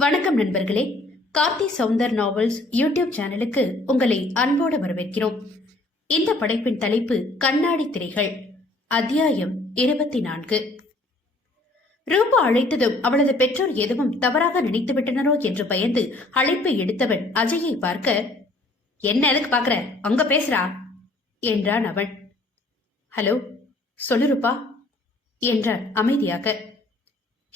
வணக்கம் நண்பர்களே. Karthi Soundar novels YouTube சேனலுக்கு உங்களை அன்போடு வரவேற்கிறோம். இந்த படைப்பின் தலைப்பு கண்ணாடி திரைகள். அத்தியாயம் இருபத்தி நான்கு ரூபா அழைத்ததும் அவளது பெற்றோர் எதுவும் தவறாக நினைத்து விட்டனரோ என்று பயந்து அழைப்பை எடுத்தவன் அஜயை பார்க்க என்ன எதுக்கு பாக்குற அங்க பேசுறா? என்றான் அவன் ஹலோ சொல்லு ரூபா என்றான் அமைதியாக.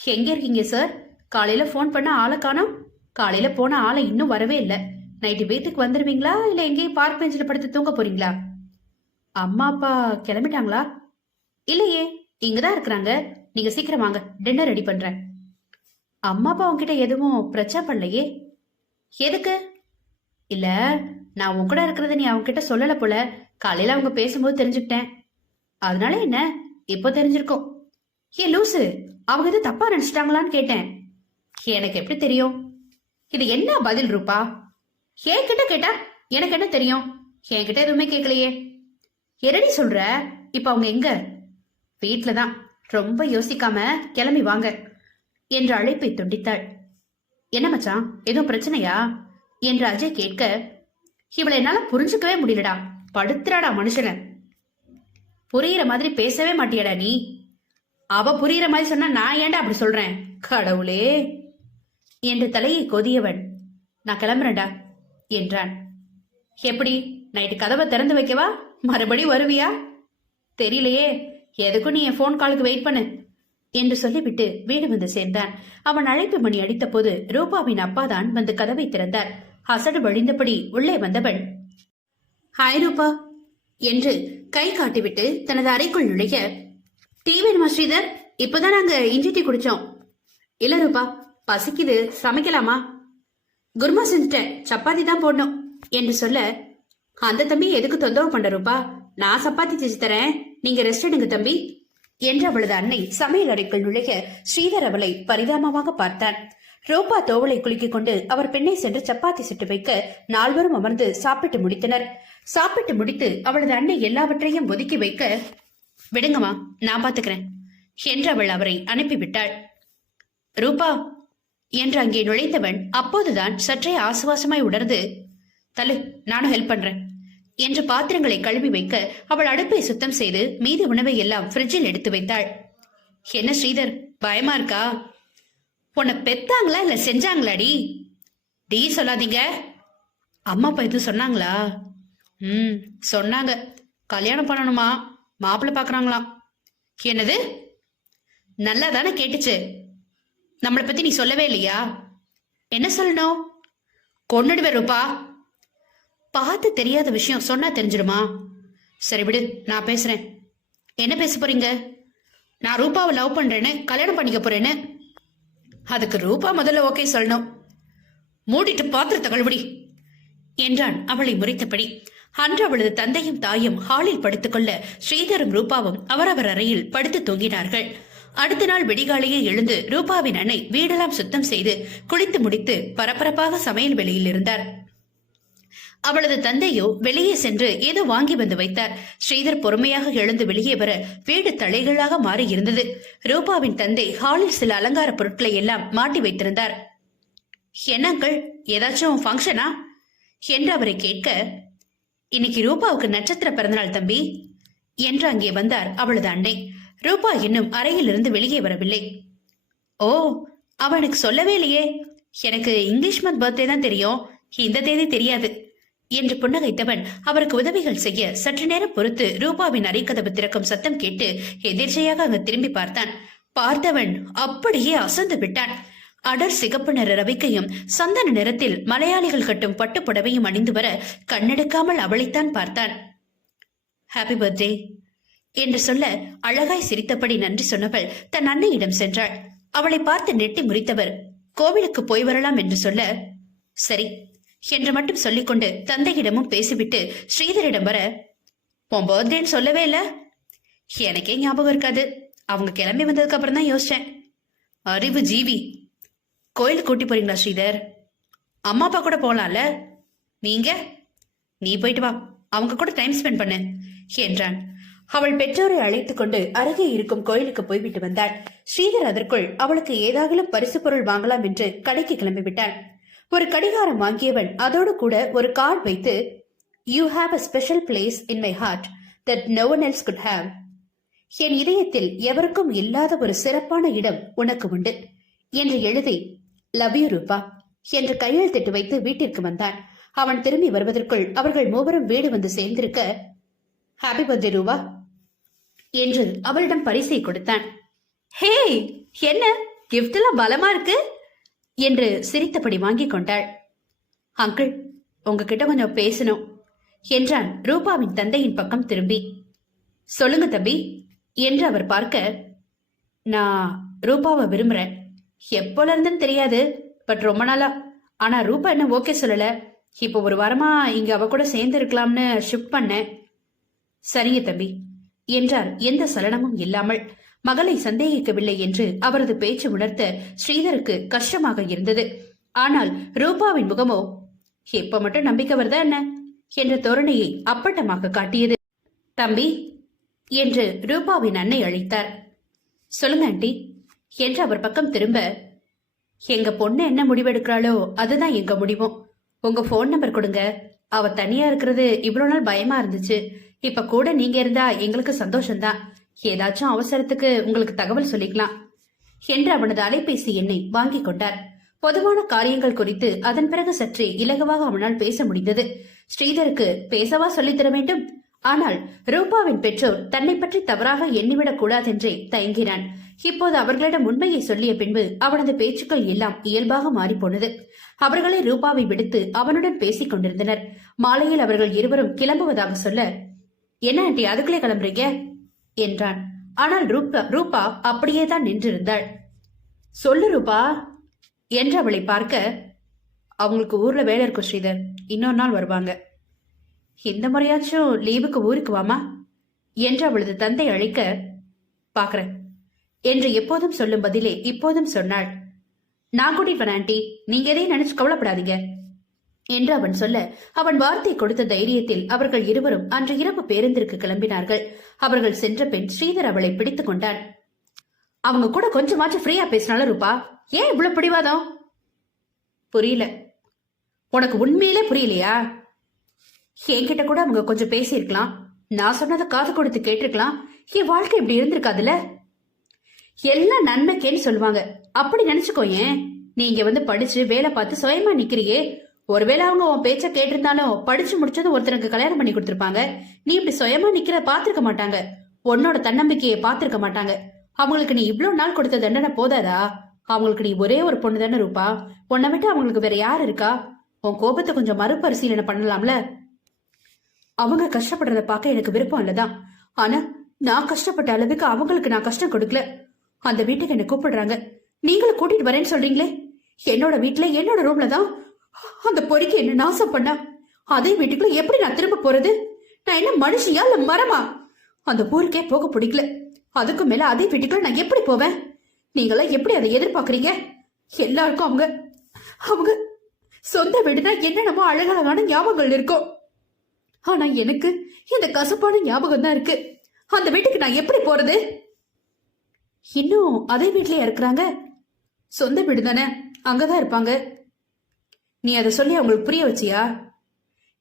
எங்க இருக்கீங்க சார்? காலையில ஃபோன் பண்ண ஆளை காணோம். காலையில போன ஆளை இன்னும் வரவே இல்லை. நைட்டு வீட்டுக்கு வந்துருவீங்களா? இல்ல எங்கேயும் பார்க் பெஞ்சில் படுத்து தூங்க போறீங்களா? அம்மா அப்பா கிளம்பிட்டாங்களா? இல்லையே இங்கதான் இருக்கிறாங்க. நீங்க சீக்கிரம் வாங்க டின்னர் ரெடி பண்றேன். அம்மா அப்பா உன்கிட்ட எதுவும் பிரச்சனை பண்ணலையே? எதுக்கு? இல்ல நான் உன் கூட இருக்கிறத நீ அவங்க கிட்ட சொல்லல போல. காலையில அவங்க பேசும்போது தெரிஞ்சுக்கிட்டேன். அதனால என்ன? இப்போ தெரிஞ்சிருக்கும். ஏ லூசு அவங்க எது தப்பா நினைச்சிட்டாங்களான்னு கேட்டேன். எனக்கு எப்படி தெரியும்? இது என்ன பதில் ரூபா? என்கிட்ட கேட்டா எனக்கு என்ன தெரியும்? என்கிட்ட எதுவுமே கேட்கலையே. என்னடி சொல்ற? இப்ப அவங்க எங்க? வீட்ல தான் ரொம்ப யோசிக்காம கிளம்பி வாங்க என்ற அழைப்பை துண்டித்தாள். என்ன மச்சான்? எதுவும் பிரச்சனையா? என்று அஜய் கேட்க இவளை என்னால புரிஞ்சுக்கவே முடியலடா. படுத்துறாடா மனுஷனை. புரியிற மாதிரி பேசவே மாட்டியடா நீ. அவ புரியுற மாதிரி சொன்னா நான் ஏன்டா அப்படி சொல்றேன்? கடவுளே. என்று தலையை கொதியவன் நான் கிளம்புறேன்டா என்றான். எப்படி? நைட்டு கதவை திறந்து வைக்கவா? மறுபடியும் வருவியா? தெரியலையே. எதுக்கும் நீ என் ஃபோன் காலுக்கு வெயிட் பண்ணு என்று சொல்லிவிட்டு வீடு வந்து சேர்ந்தான். அவன் அழைப்பு மணி அடித்தபோது ரூபாவின் அப்பாதான் வந்து கதவை திறந்தார். அசடு வழிந்தபடி உள்ளே வந்தவன் ஹாய் ரூபா என்று கை காட்டிவிட்டு தனது அறைக்குள் நுழைய டிவி வேணுமா ஸ்ரீதர்? இப்பதான் நாங்க இஞ்சி டீ குடிச்சோம். இல்ல ரூபா பசிக்குது சமைக்கலாமா? குருமா செஞ்சுட்டேன் சப்பாத்தி தான் போடணும் என்று சொல்ல அந்த தம்பி எதுக்கு தொந்தரவு பண்ண ரூபா? நான் சப்பாத்தி செஞ்சு தரேன் நீங்க ரெஸ்ட் எடுங்க தம்பி என்று அவளது அன்னை சமையல் அறைக்குள் நுழைய ஸ்ரீதர் அவளை பரிதாபமாக பார்த்தான். ரூபா தோவலை குலுக்கிக் கொண்டு அவர் பெண்ணை சென்று சப்பாத்தி சுட்டு வைக்க நால்வரும் அமர்ந்து சாப்பிட்டு முடித்தனர். சாப்பிட்டு முடித்து அவளது அன்னை எல்லாவற்றையும் ஒதுக்கி வைக்க விடுங்கம்மா நான் பாத்துக்கிறேன் என்று அவள் அவரை அனுப்பிவிட்டாள். ரூபா என்று அங்கே நுழைந்தவன் அப்போதுதான் சற்றே ஆசுவாசமாய் உணர்ந்து தலு நானும் ஹெல்ப் பண்றேன் என்று பாத்திரங்களை கழுவி வைக்க அவள் அடுப்பை சுத்தம் செய்து மீதி உணவை எல்லாம் ஃப்ரிட்ஜில் எடுத்து வைத்தாள். என்ன ஸ்ரீதர் பயமா இருக்கா? உன்னை பெத்தாங்களா இல்ல செஞ்சாங்களாடி? டீ சொல்லாதீங்க. அம்மா அப்பா எதுவும் சொன்னாங்களா? ம் சொன்னாங்க. கல்யாணம் பண்ணணுமா? மாப்பிள்ளை பாக்குறாங்களாம். என்னது? நல்லா தானே கேட்டுச்சு. நம்மளை பத்தி நீ சொல்லவே இல்லையா? என்ன சொல்லணும்? கொன்னுடுவே ரூபா. பார்த்து தெரியாத விஷயம் சொன்னா தெரிஞ்சிடுமா? சரி விடு நான் பேசுறேன். என்ன பேச போறீங்க? நான் ரூபாவை லவ் பண்றேன்னு கல்யாணம் பண்ணிக்க போறேன்னு. அதுக்கு ரூபா முதல்ல ஓகே சொல்லணும். மூடிட்டு பாத்திரத்தை கழுவிடி என்றான் அவளை முறைத்தபடி. அன்று அவளது தந்தையும் தாயும் ஹாலில் படுத்துக்கொள்ள ஸ்ரீதரும் ரூபாவும் அவரவர் அறையில் படுத்து தூங்கினார்கள். அடுத்த நாள் விடிகாலையே எழுந்து ரூபாவின் அன்னை வீடெல்லாம் சுத்தம் செய்து குளித்து முடித்து பரபரப்பாக சமையல் வெளியில் இருந்தார். அவளது தந்தையோ வெளியே சென்று ஏதோ வாங்கி வந்து வைத்தார். ஸ்ரீதர் பொறுமையாக எழுந்து வெளியே வர வீடு தலைகளாக மாறி இருந்தது. ரூபாவின் தந்தை ஹாலில் சில அலங்கார பொருட்களை எல்லாம் மாட்டி வைத்திருந்தார். என்னங்கள் ஏதாச்சும் ஃபங்க்ஷனா? என்று அவரை கேட்க இன்னைக்கு ரூபாவுக்கு நட்சத்திர பிறந்தநாள் தம்பி என்று அங்கே வந்தார் அவளது அன்னை. ரூபா இன்னும் அறையிலிருந்து வெளியே வரவில்லை. ஓ அவனுக்கு சொல்லவே இல்லையே. எனக்கு இங்கிலீஷ் மந்த் பர்த்டே தான் தெரியும். இந்த தேதி தெரியாது என்று புன்னகைத்தவன் அவருக்கு உதவிகள் செய்ய சற்று நேரம் பொறுத்து ரூபாவின் அரைக்கதவு திறக்கும் சத்தம் கேட்டு எதிர்ச்சையாக அங்கு திரும்பி பார்த்தான். பார்த்தவன் அப்படியே அசந்து விட்டான். அடர் சிகப்பு நிற ரவிக்கையும் சந்தன நிறத்தில் மலையாளிகள் கட்டும் பட்டுப் புடவையும் அணிந்து வர கண்ணெடுக்காமல் அவளைத்தான் பார்த்தான். ஹாப்பி பர்த்டே என்று சொல்ல அழகாய் சிரித்தபடி நன்றி சொன்னவள் தன் அன்னையிடம் சென்றாள். அவளை பார்த்து நெட்டி முறித்தவர் கோவிலுக்கு போய் வரலாம் என்று சொல்ல சரி என்று மட்டும் சொல்லிக்கொண்டு தந்தையிடமும் பேசிவிட்டு ஸ்ரீதரிடம் வர உன் பர்த்டேன்னு சொல்லவே இல்ல? எனக்கே ஞாபகம் இருக்காது. அவங்க கிளம்பி வந்ததுக்கு அப்புறம் தான் யோசிச்சேன். அறிவு ஜீவி. கோயிலுக்கு கூட்டி போறீங்களா ஸ்ரீதர்? அம்மா அப்பா கூட போகலாம்ல நீங்க? நீ போயிட்டு வா. அவங்க கூட டைம் ஸ்பெண்ட் பண்ணு என்றான். அவள் பெற்றோரை அழைத்துக் கொண்டு அருகே இருக்கும் கோயிலுக்கு போய்விட்டு வந்தாள். ஸ்ரீதர் அதற்குள் அவளுக்கு ஏதாகிலும் பரிசு பொருள் வாங்கலாம் என்று கடைக்கு கிளம்பிவிட்டான். ஒரு கடிகாரம் வாங்கியவன் அதோடு கூட ஒரு கார்டு வைத்து you have a special place in my heart that no one else could have என் இதயத்தில் எவருக்கும் இல்லாத ஒரு சிறப்பான இடம் உனக்கு உண்டு என்று எழுதி லவ் யூ ரூபா என்று கையெழுத்திட்டு வைத்து வீட்டிற்கு வந்தான். அவன் திரும்பி வருவதற்குள் அவர்கள் மூவரும் வீடு வந்து சேர்ந்திருக்க ஹாப்பி பர்த்டே ரூபா. என்று அவளிடம் பரிசை கொடுத்தான். ஹே என்ன கிஃப்ட் எல்லாம் பலமா இருக்கு? என்று சிரித்தபடி வாங்கிக் கொண்டாள். அங்கிள் உங்ககிட்ட கொஞ்சம் பேசணும் என்றான் ரூபாவின் தந்தையின் பக்கம் திரும்பி. சொல்லுங்க தம்பி என்று அவர் பார்க்க நான் ரூபாவை விரும்புறேன். எப்போல இருந்துன்னு தெரியாது பட் ரொம்ப நாளா. ஆனா ரூபா என்ன ஓகே சொல்லல. இப்போ ஒரு வாரமா இங்க அவ கூட சேர்ந்து இருக்கலாம்னு ஷிஃப்ட் பண்ணேன். சரிங்க தம்பி. என்றார் எந்த சலனமும் இல்லாமல். மகளை சந்தேகிக்கவில்லை என்று அவரது பேச்சு உணர்த்த ஸ்ரீதருக்கு கஷ்டமாக இருந்தது. ஆனால் ரூபாவின் முகமோ எப்ப மட்டும் நம்பிக்கை வருதா என்ன? என்ற தோரணையை அப்பட்டமாக காட்டியது. தம்பி என்று ரூபாவின் அன்னை அழைத்தார். சொல்லுங்க ஆண்டி என்று அவர் பக்கம் திரும்ப எங்க பொண்ணு என்ன முடிவெடுக்கிறாளோ அதுதான் எங்க முடிவும். உங்க ஃபோன் நம்பர் கொடுங்க. அவ தனியா இருக்கிறது இவ்வளவு நாள் பயமா இருந்துச்சு. இப்ப கூட நீங்க இருந்தா எங்களுக்கு சந்தோஷம்தான். ஏதாச்சும் அவசரத்துக்கு உங்களுக்கு தகவல் சொல்லிக்கலாம். என்று அவனது அலைபேசி எண்ணை வாங்கிக் கொண்டார். பொதுவான காரியங்கள் குறித்து அதன் பிறகு சற்றே இலகுவாக அவனால் பேச முடிந்தது. ஸ்ரீதருக்கு பேசவா சொல்லித்தர வேண்டும்? ஆனால் ரூபாவின் பெற்றோர் தன்னை பற்றி தவறாக எண்ணிவிடக் கூடாதென்றே தயங்கினான். இப்போது அவர்களிடம் உண்மையை சொல்லிய பின்பு அவனது பேச்சுக்கள் எல்லாம் இயல்பாக மாறிப்போனது. அவர்களே ரூபாவை விடுத்து அவனுடன் பேசிக் கொண்டிருந்தனர். மாலையில் அவர்கள் இருவரும் கிளம்புவதாக சொல்ல என்ன ஆண்டி அதுக்குள்ளே கிளம்புறீங்க? என்றான். ஆனால் ரூபா ரூபா அப்படியே தான் நின்றிருந்தாள். சொல்லு ரூபா என்று அவளை பார்க்க அவங்களுக்கு ஊர்ல வேலை இருக்கும் ஸ்ரீதர் இன்னொரு நாள் வருவாங்க. இந்த முறையாச்சும் லீவுக்கு ஊருக்கு வாமா? என்று அவளது தந்தை அழைக்க பாக்குறேன் என்று எப்போதும் சொல்லும் பதிலே இப்போதும் சொன்னாள். நான் கூட்டிட்டு வரேன் ஆண்டி நீங்க எதையும் நினைச்சு கவலைப்படாதீங்க. என்று அவன் சொல்ல அவன் வார்த்தை கொடுத்த தைரியத்தில் அவர்கள் இருவரும் அன்று இரவு பேருந்திற்கு கிளம்பினார்கள். அவர்கள் சென்ற பின் ஸ்ரீதர் அவளை பிடித்துக் கொண்டான். அவங்க கூட கொஞ்சமாச்சும் ஃப்ரீயா பேசினாலும் ரூபா? ஏன் இவ்வளவு பிடிவாதம்? புரியல. உனக்கு உண்மையிலே புரியலையா? என்கிட்ட கூட அவங்க கொஞ்சம் பேசியிருக்கலாம். நான் சொன்னதை காது கொடுத்து கேட்டிருக்கலாம். என் வாழ்க்கை இப்படி இருந்திருக்காதுல்ல? எல்லாம் நன்மைக்கேன்னு சொல்லுவாங்க. அப்படி நினைச்சுக்கோ ஏன்? நீ இங்க வந்து படிச்சு வேலை பார்த்து சுயமா நிக்கிறியே. ஒருவேளை அவங்க உன் பேச்ச கேட்டிருந்தாலும் படிச்சு முடிச்சதும் ஒருத்தனுக்கு கல்யாணம் பண்ணி கொடுத்திருப்பாங்க. நீ இப்படி சுயமா நிக்கிற பாத்திருக்க மாட்டாங்க. உன்னோட தன்னம்பிக்கையை பாத்திருக்க மாட்டாங்க. அவங்களுக்கு நீ இவ்வளவு நாள் கொடுத்த தண்டனை போதாதா? அவங்களுக்கு நீ ஒரே ஒரு பொண்ணு தானே ரூபா? உன்னை விட்டு அவங்களுக்கு வேற யார் இருக்கா? உன் கோபத்தை கொஞ்சம் மறுபரிசீலனை பண்ணலாம்ல? அவங்க கஷ்டப்படுறத பார்க்க எனக்கு விருப்பம் இல்லதான். ஆனா நான் கஷ்டப்பட்ட அளவுக்கு அவங்களுக்கு நான் கஷ்டம் கொடுக்கல. அந்த வீட்டுக்கு என்ன கூப்பிடுறாங்க. நீங்களும் கூட்டிட்டு வரேன்னு சொல்றீங்களே? என்னோட வீட்டுல என்னோட ரூம்ல தான் அந்த பொறிக்கு என்ன நாசம் பண்ணா? அதே வீட்டுக்குள்ள எப்படி நான் திரும்ப போறது? நான் என்ன மனுஷியா இல்ல மரமா? அந்த ஊருக்கே போக பிடிக்கல. அதுக்கு மேல அதே வீட்டுக்குள்ள நான் எப்படி போவேன்? நீங்களாம் எப்படி அதை எதிர்பார்க்கறீங்க? எல்லாருக்கும் அவங்க அவங்க சொந்த வீடுனா என்னென்னமோ அழகழகான ஞாபகங்கள் இருக்கும் ஆனா எனக்கு இந்த கசப்பான ஞாபகம் தான் இருக்கு. அந்த வீட்டுக்கு நான் எப்படி போறது? இன்னும் அதே வீட்லயே இருக்கிறாங்க. சொந்த வீடு தானே? அங்கதான் இருப்பாங்க. நீ அதை சொல்லி அவங்களுக்கு புரிய வச்சியா?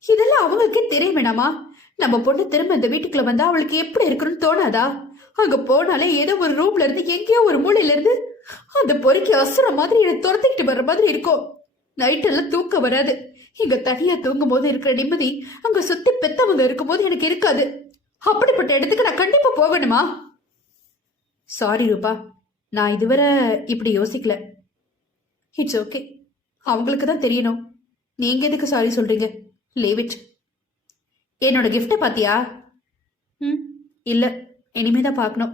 இதெல்லாம் அவங்களுக்கே தெரிய வேணாமா நம்ம பொண்ணு திரும்ப இந்த வீட்டுக்குள்ள வந்தா அவளுக்கு எப்படி இருக்கணும்னு தோணாதா? அங்க போனாலே ஏதோ ஒரு ரூம்ல இருந்து எங்கேயோ ஒரு மூலையில இருந்து அந்த பொறிக்கு அசுர மாதிரி என்னை துரத்திக்கிட்டு வர்ற மாதிரி இருக்கும். நைட் எல்லாம் வராது. இங்க தனியா தூங்கும் போது இருக்கிற நிம்மதி அங்க சுத்தி பெத்தவங்க இருக்கும்போது எனக்கு இருக்காது. அப்படிப்பட்ட இடத்துக்கு நான் கண்டிப்பா போகணுமா? சாரி ரூபா. நான் இதுவரை இப்படி யோசிக்கல. இட்ஸ் ஓகே அவங்களுக்கு தான் தெரியணும். நீங்க எதுக்கு சாரி சொல்றீங்க? லீவ் இட் என்னோட கிஃப்ட்டை பாத்தியா? ம் இல்ல. இனிமே தான் பார்க்கணும்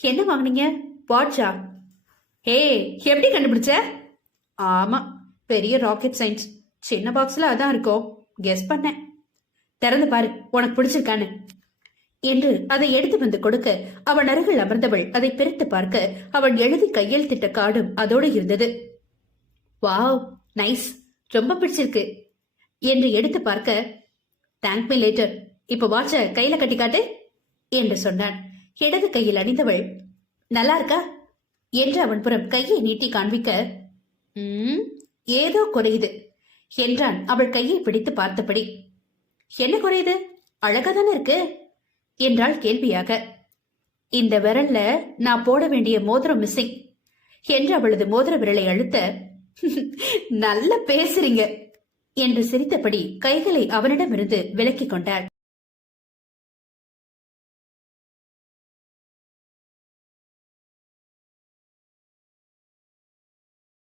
என்ன வாங்குனீங்க? வாட்சா ஹே எப்படி கண்டுபிடிச்ச? ஆமா பெரிய ராக்கெட் சயின்ஸ் சின்ன பாக்ஸ்ல அதான் இருக்கும். கெஸ் பண்ணேன். திறந்து பாரு உனக்கு பிடிச்சிருக்கான்னு. என்று அதை எடுத்து வந்து கொடுக்க அவன் அருகில் அமர்ந்தவள் அதை பிரித்து பார்க்க அவன் எழுதி கையெழுத்திட்ட கார்டும் அதோடு இருந்தது. வாவ் நைஸ் ரொம்ப பிடிச்சிருக்கு என்று எடுத்து பார்க்க தேங்க் மீ லேட்டர் இப்ப வாட்ச கையில கட்டி காட்டு என்று சொன்னான். இடது கையில் அணிந்தவள் நல்லா இருக்கா? என்று அவன் புறம் கையை நீட்டி காண்பிக்க ஏதோ குறையுது என்றான். அவள் கையை பிடித்து பார்த்தபடி என்ன குறையுது? அழகாதானே இருக்கு? என்றாள் கேள்வியாக இந்த விரல்ல நான் போட வேண்டிய மோதிரம் மிஸ்ஸிங் என்று அவளது மோதிர விரலை அழுத்த நல்ல பேசுறீங்க என்று சிரித்தபடி கைகளை அவனிடமிருந்து விலக்கிக் கொண்டாள்.